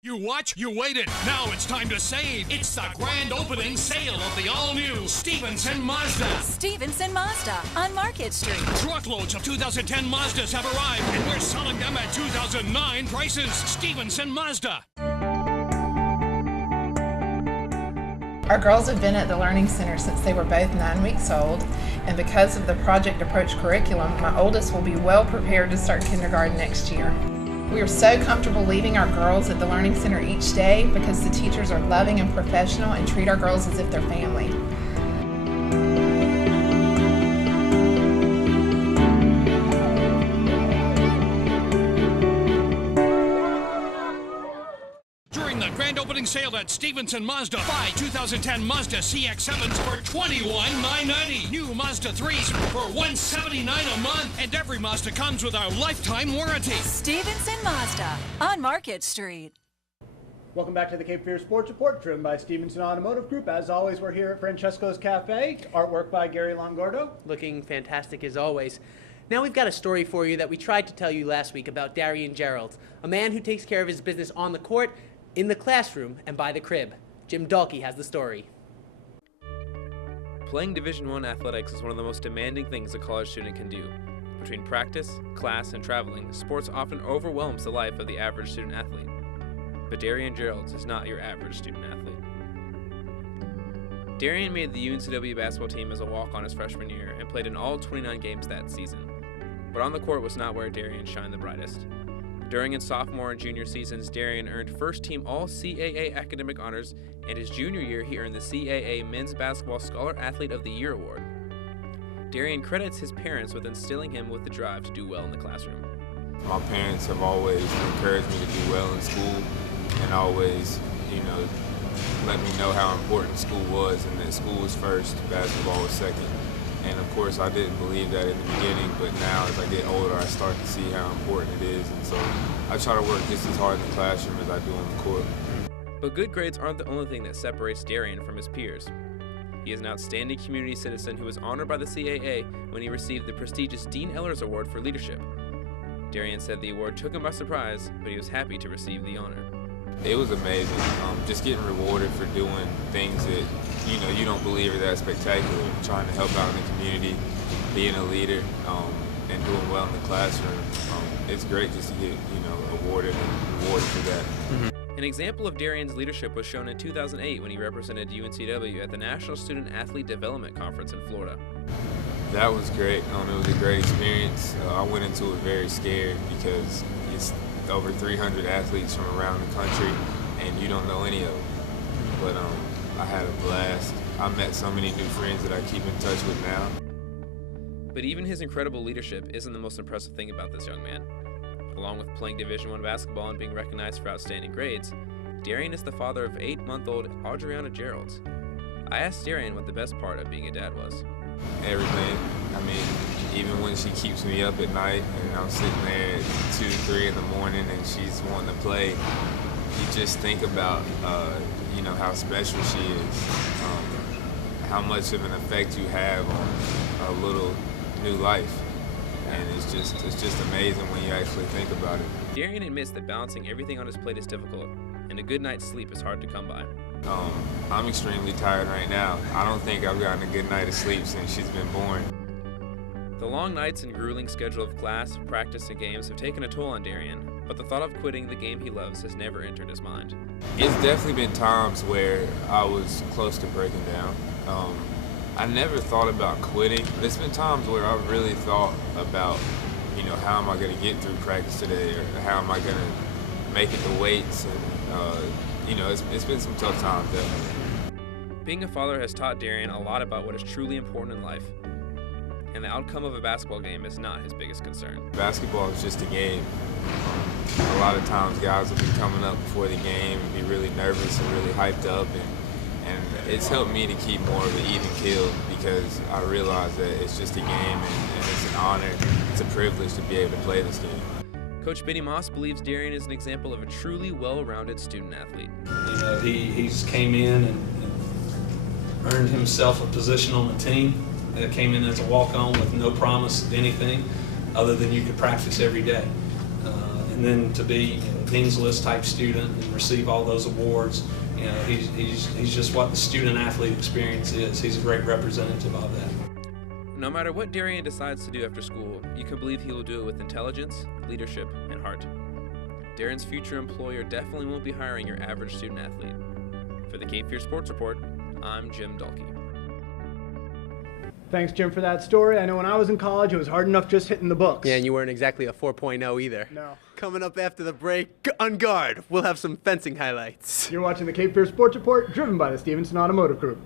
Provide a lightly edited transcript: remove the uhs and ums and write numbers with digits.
You watch, you waited. Now it's time to save. It's the grand opening sale of the all-new Stevenson Mazda. Stevenson Mazda on Market Street. Truckloads of 2010 Mazdas have arrived, and we're selling them at 2009 prices. Stevenson Mazda. Our girls have been at the Learning Center since they were both 9 weeks old, and because of the Project Approach curriculum, my oldest will be well prepared to start kindergarten next year. We are so comfortable leaving our girls at the Learning Center each day because the teachers are loving and professional and treat our girls as if they're family. During the grand opening sale at Stevenson Mazda, buy 2010 Mazda CX-7s for $21,990. New Mazda 3s for $179 a month. And every Mazda comes with our lifetime warranty. Stevenson Mazda on Market Street. Welcome back to the Cape Fear Sports Report, driven by Stevenson Automotive Group. As always, we're here at Francesco's Cafe. Artwork by Gary Longardo. Looking fantastic as always. Now we've got a story for you that we tried to tell you last week about Darian Gerald, a man who takes care of his business on the court, in the classroom, and by the crib. Jim Dalkey has the story. Playing Division I athletics is one of the most demanding things a college student can do. Between practice, class, and traveling, sports often overwhelms the life of the average student athlete. But Darian Gerald is not your average student athlete. Darian made the UNCW basketball team as a walk-on his freshman year and played in all 29 games that season. But on the court was not where Darian shined the brightest. During his sophomore and junior seasons, Darian earned first-team All-CAA academic honors, and his junior year he earned the CAA Men's Basketball Scholar Athlete of the Year award. Darian credits his parents with instilling him with the drive to do well in the classroom. My parents have always encouraged me to do well in school and always, let me know how important school was and that school was first, basketball was second. And of course, I didn't believe that in the beginning, but now as I get older, I start to see how important it is. And so I try to work just as hard in the classroom as I do on the court. But good grades aren't the only thing that separates Darian from his peers. He is an outstanding community citizen who was honored by the CAA when he received the prestigious Dean Ehlers Award for Leadership. Darian said the award took him by surprise, but he was happy to receive the honor. It was amazing, just getting rewarded for doing things that, you don't believe are that spectacular. Trying to help out in the community, being a leader, and doing well in the classroom. It's great just to get, awarded and rewarded for that. An example of Darian's leadership was shown in 2008 when he represented UNCW at the National Student Athlete Development Conference in Florida. That was great. It was a great experience. I went into it very scared because it's over 300 athletes from around the country, and you don't know any of them. But I had a blast. I met so many new friends that I keep in touch with now. But even his incredible leadership isn't the most impressive thing about this young man. Along with playing Division I basketball and being recognized for outstanding grades, Darian is the father of 8-month-old Adriana Gerald. I asked Darian what the best part of being a dad was. Everything. Even when she keeps me up at night and I'm sitting there at 2, 3 in the morning and she's wanting to play, you just think about, how special she is, how much of an effect you have on a little new life. And it's just amazing when you actually think about it. Darian admits that balancing everything on his plate is difficult, and a good night's sleep is hard to come by. I'm extremely tired right now. I don't think I've gotten a good night of sleep since she's been born. The long nights and grueling schedule of class, practice, and games have taken a toll on Darian, but the thought of quitting the game he loves has never entered his mind. It's definitely been times where I was close to breaking down. I never thought about quitting, but it's been times where I've really thought about, how am I going to get through practice today, or how am I going to make it to weights, and, it's been some tough times, definitely. Being a father has taught Darian a lot about what is truly important in life, and the outcome of a basketball game is not his biggest concern. Basketball is just a game. A lot of times guys will be coming up before the game and be really nervous and really hyped up, and it's helped me to keep more of an even keel because I realize that it's just a game and it's an honor, it's a privilege to be able to play this game. Coach Benny Moss believes Darian is an example of a truly well-rounded student athlete. He's came in and earned himself a position on the team. Came in as a walk-on with no promise of anything other than you could practice every day. And then to be Dean's List type student and receive all those awards. You know, he's just what the student-athlete experience is. He's a great representative of that. No matter what Darian decides to do after school, you can believe he will do it with intelligence, leadership, and heart. Darian's future employer definitely won't be hiring your average student-athlete. For the Cape Fear Sports Report, I'm Jim Dalkey. Thanks, Jim, for that story. I know when I was in college, it was hard enough just hitting the books. Yeah, and you weren't exactly a 4.0 either. No. Coming up after the break, on guard, we'll have some fencing highlights. You're watching the Cape Fear Sports Report, driven by the Stevenson Automotive Group.